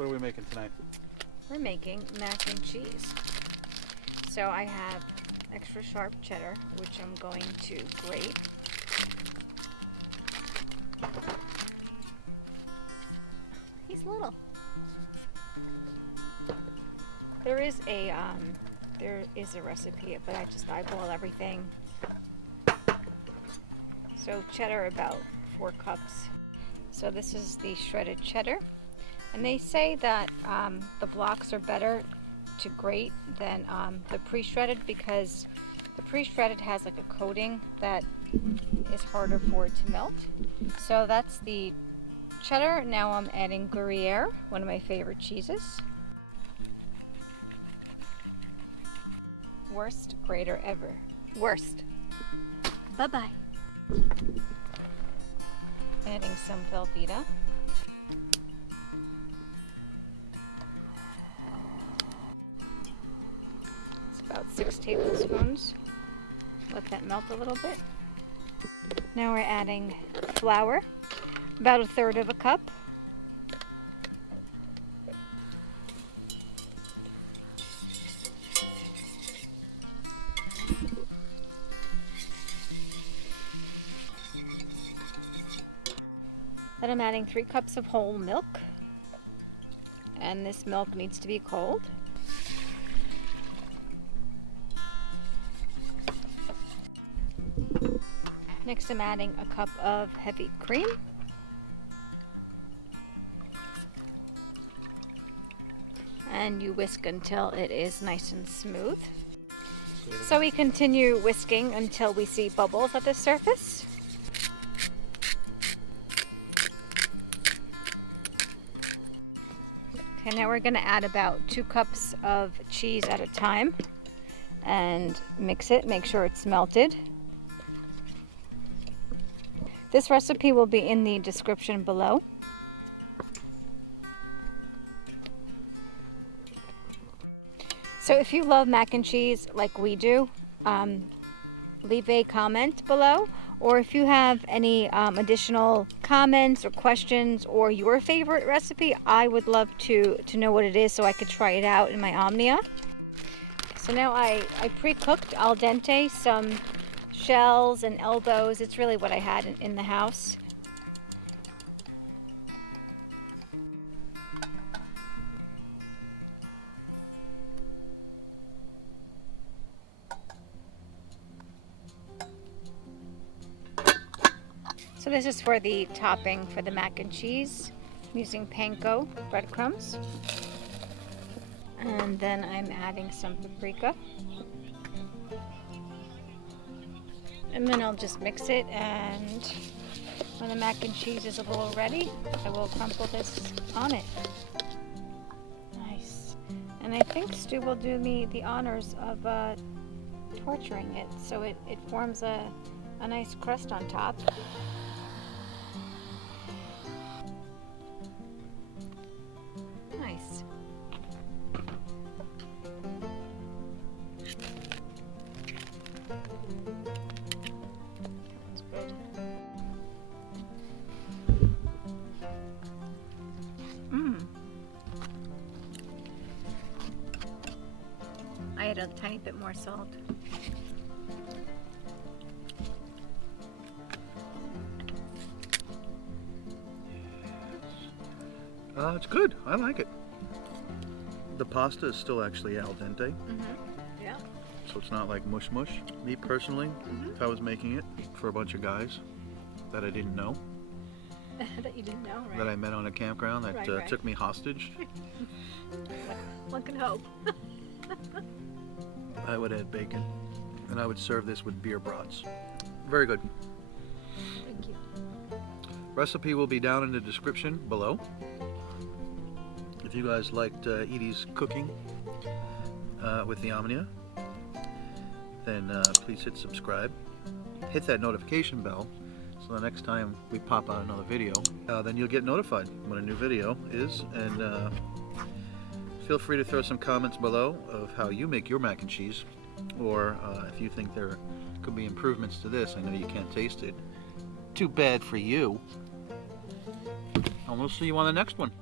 what are we making tonight? We're making mac and cheese. So I have extra sharp cheddar, which I'm going to grate. He's little. There is a recipe, but I just eyeball everything. So cheddar, about 4 cups. So this is the shredded cheddar. And they say that the blocks are better to grate than the pre-shredded, because the pre-shredded has like a coating that is harder for it to melt. So that's the cheddar. Now I'm adding Gruyere, one of my favorite cheeses. Worst grater ever. Worst. Bye-bye. Adding some Velveeta. It's about 6 tablespoons. Let that melt a little bit. Now we're adding flour, about 1/3 cup. Then I'm adding 3 cups of whole milk, and this milk needs to be cold. Next I'm adding a cup of heavy cream. And you whisk until it is nice and smooth. So we continue whisking until we see bubbles at the surface. Okay, now we're going to add about 2 cups of cheese at a time and mix it, make sure it's melted. This recipe will be in the description below. So if you love mac and cheese like we do, leave a comment below. Or if you have any additional comments or questions or your favorite recipe, I would love to know what it is so I could try it out in my Omnia. So now I pre-cooked al dente some shells and elbows. It's really what I had in the house. So this is for the topping for the mac and cheese. I'm using panko breadcrumbs. And then I'm adding some paprika. And then I'll just mix it, and when the mac and cheese is a little ready, I will crumple this on it. Nice. And I think Stu will do me the honors of torturing it so it forms a nice crust on top. Nice. That's good. I had a tiny bit more salt. It's good. I like it. The pasta is still actually al dente. Yeah. So it's not like mush mush. Me personally, if I was making it for a bunch of guys that I didn't know, That you didn't know, right? that I met on a campground that Right. took me hostage, One can hope. I would add bacon, and I would serve this with beer brats. Very good. Thank you. Recipe will be down in the description below. If you guys liked Edie's cooking with the Omnia, then please hit subscribe. Hit that notification bell so the next time we pop out another video, then you'll get notified when a new video is. And feel free to throw some comments below of how you make your mac and cheese, or if you think there could be improvements to this. I know you can't taste it. Too bad for you. And we'll see you on the next one.